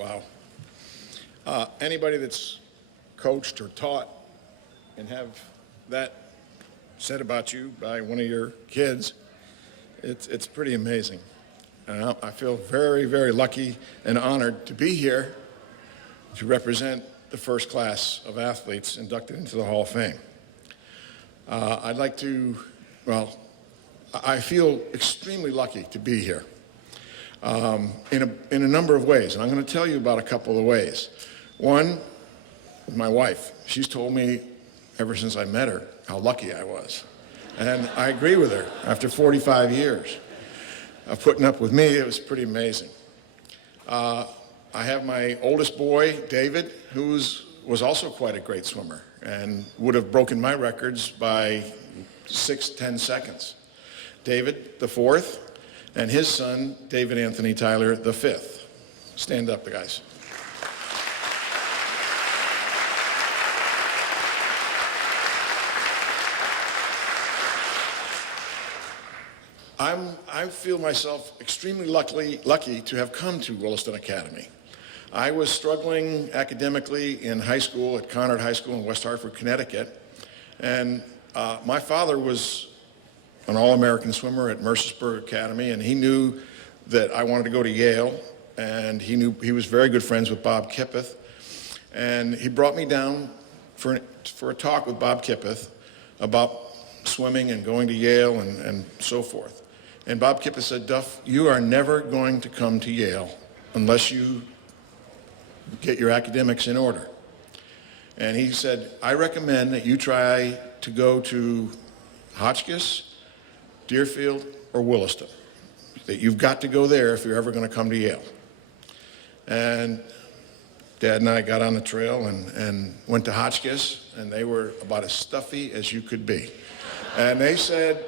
Wow. Anybody that's coached or taught and have that said about you by one of your kids, it's pretty amazing. And I feel very, very lucky and honored to be here to represent the first class of athletes inducted into the Hall of Fame. I'd like to, well, I feel extremely lucky to be here in a number of ways, and I'm going to tell you about a couple of ways. One, my wife. She's told me ever since I met her how lucky I was, and I agree with her. After 45 years of putting up with me, it was pretty amazing. I have my oldest boy, David, who was also quite a great swimmer and would have broken my records by 10 seconds. David, the fourth, and his son, David Anthony Tyler, the fifth. Stand up, guys. I feel myself extremely lucky to have come to Williston Academy. I was struggling academically in high school at Conard High School in West Hartford, Connecticut, and my father was an All-American swimmer at Mercersburg Academy, and he knew that I wanted to go to Yale, and he was very good friends with Bob Kippeth, and he brought me down for a talk with Bob Kippeth about swimming and going to Yale and so forth. And Bob Kippeth said, "Duff, you are never going to come to Yale unless you get your academics in order." And he said, "I recommend that you try to go to Hotchkiss, Deerfield, or Williston. That you've got to go there if you're ever going to come to Yale." And Dad and I got on the trail and went to Hotchkiss, and they were about as stuffy as you could be. And they said,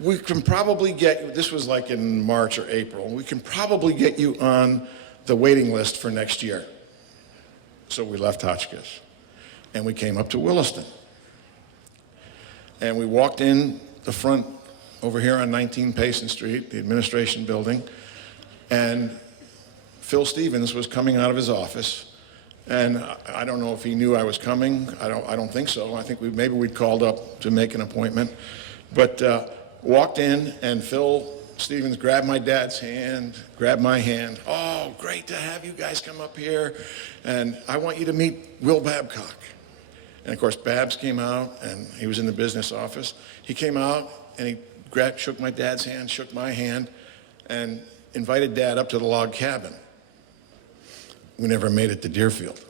"We can probably get," this was like in March or April, "we can probably get you on the waiting list for next year." So we left Hotchkiss, and we came up to Williston. And we walked in the front over here on 19 Payson Street, the administration building, and Phil Stevens was coming out of his office, and I don't know if he knew I was coming. I don't think so. I think maybe we'd called up to make an appointment, but walked in, and Phil Stevens grabbed my dad's hand, grabbed my hand. "Oh, great to have you guys come up here, and I want you to meet Will Babcock." And of course, Babs came out, and he was in the business office. He came out, and he shook my dad's hand, shook my hand, and invited Dad up to the log cabin. We never made it to Deerfield.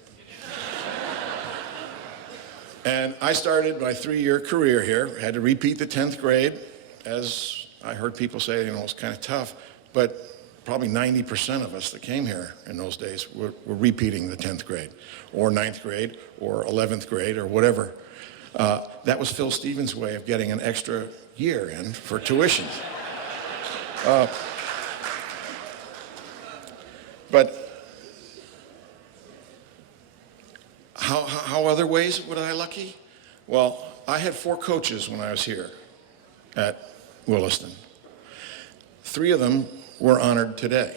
And I started my 3-year career here. Had to repeat the 10th grade, as I heard people say, it was kind of tough, but probably 90% of us that came here in those days were repeating the 10th grade, or 9th grade, or 11th grade, or whatever. That was Phil Stevens' way of getting an extra year in for tuition. But how other ways was I lucky? Well, I had 4 coaches when I was here at Williston. 3 of them were honored today.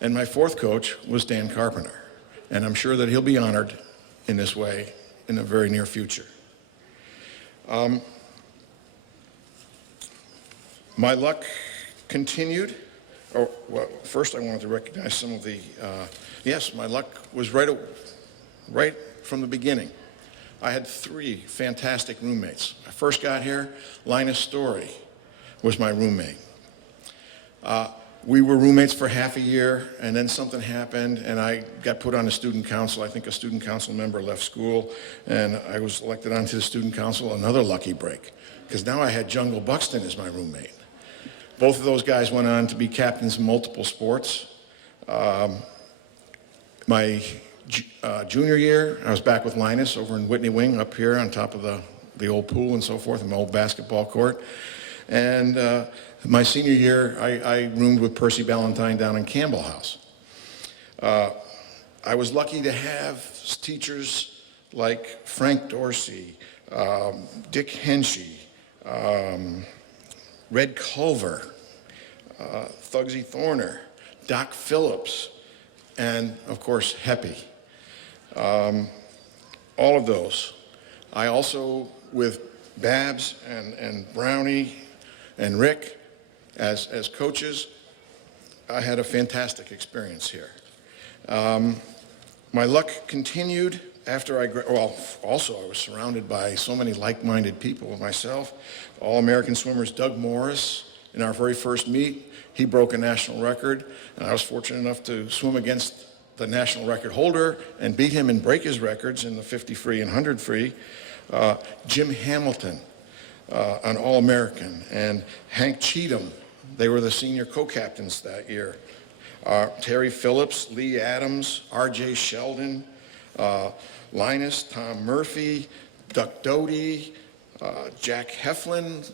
And my 4th coach was Dan Carpenter. And I'm sure that he'll be honored in this way in the very near future. My luck continued. Oh, well, first I wanted to recognize some of the, yes, my luck was right from the beginning. I had 3 fantastic roommates. I first got here, Linus Story was my roommate. We were roommates for half a year, and then something happened, and I got put on the student council. I think a student council member left school, and I was elected onto the student council. Another lucky break, because now I had Jungle Buxton as my roommate. Both of those guys went on to be captains in multiple sports. My junior year, I was back with Linus over in Whitney Wing, up here on top of the old pool and so forth, and my old basketball court. And my senior year, I roomed with Percy Ballantyne down in Campbell House. I was lucky to have teachers like Frank Dorsey, Dick Henshey, Red Culver, Thugsy Thorner, Doc Phillips, and of course, Heppy. All of those. I also, with Babs and Brownie and Rick as coaches, I had a fantastic experience here. My luck continued after also I was surrounded by so many like-minded people myself. All-American swimmers Doug Morris, in our very first meet, he broke a national record, and I was fortunate enough to swim against the national record holder and beat him and break his records in the 50 free and 100 free. Jim Hamilton, an All-American, and Hank Cheatham, they were the senior co-captains that year. Terry Phillips, Lee Adams, R.J. Sheldon, Linus, Tom Murphy, Duck Doty, Jack Heflin,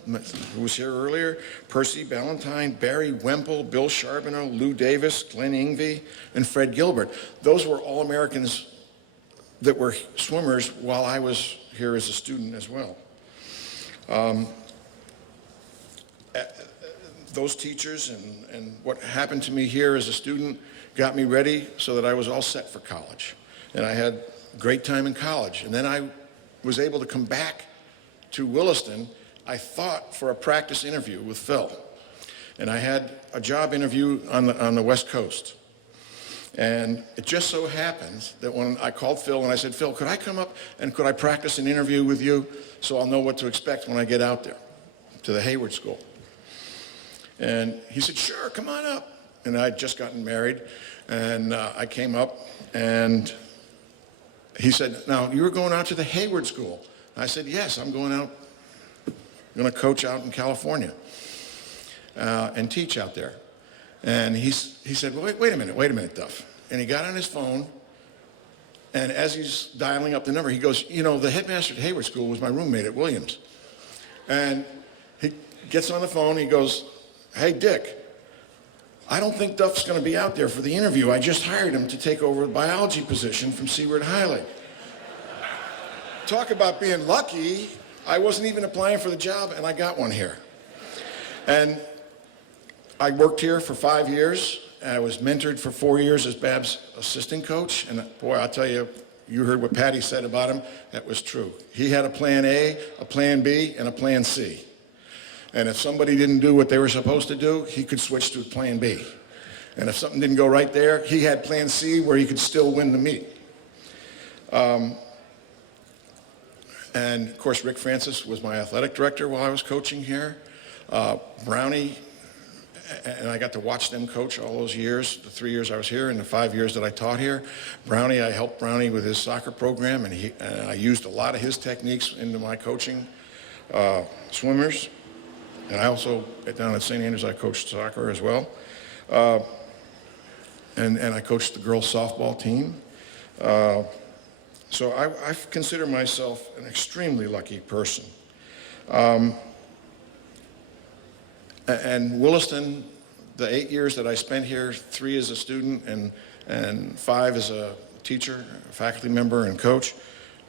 who was here earlier, Percy Ballantyne, Barry Wemple, Bill Charbonneau, Lou Davis, Glenn Ingvey, and Fred Gilbert. Those were all Americans that were swimmers while I was here as a student as well. Those teachers and what happened to me here as a student got me ready so that I was all set for college. And I had a great time in college. And then I was able to come back to Williston, I thought, for a practice interview with Phil. And I had a job interview on the West Coast. And it just so happens that when I called Phil and I said, Phil, could I come up and could I practice an interview with you so I'll know what to expect when I get out there to the Hayward School? And he said, sure, come on up. And I'd just gotten married, and I came up, and he said, now, you were going out to the Hayward School. I said, yes, I'm going to coach out in California and teach out there. And he said, well, wait a minute, Duff. And he got on his phone, and as he's dialing up the number, he goes, you know, the headmaster at Hayward School was my roommate at Williams. And he gets on the phone, he goes, hey, Dick, I don't think Duff's going to be out there for the interview. I just hired him to take over the biology position from Seaward Hiley. Talk about being lucky. I wasn't even applying for the job, and I got one here. And I worked here for 5 years. I was mentored for 4 years as Bab's assistant coach. And boy, I'll tell you, you heard what Patty said about him. That was true. He had a plan A, a plan B, and a plan C. And if somebody didn't do what they were supposed to do, he could switch to plan B. And if something didn't go right there, he had plan C where he could still win the meet. And of course, Rick Francis was my athletic director while I was coaching here. Brownie, and I got to watch them coach all those years, the 3 years I was here and the 5 years that I taught here. Brownie, I helped Brownie with his soccer program, and I used a lot of his techniques into my coaching swimmers. And I also, down at St. Andrews, I coached soccer as well. And I coached the girls softball team. So I consider myself an extremely lucky person. And Williston, the 8 years that I spent here, 3 as a student and 5 as a teacher, faculty member, and coach,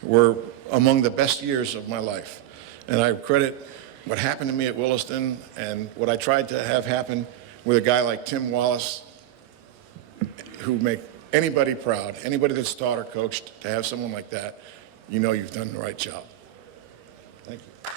were among the best years of my life. And I credit what happened to me at Williston and what I tried to have happen with a guy like Tim Wallace, who make anybody proud, anybody that's taught or coached, to have someone like that, you know you've done the right job. Thank you.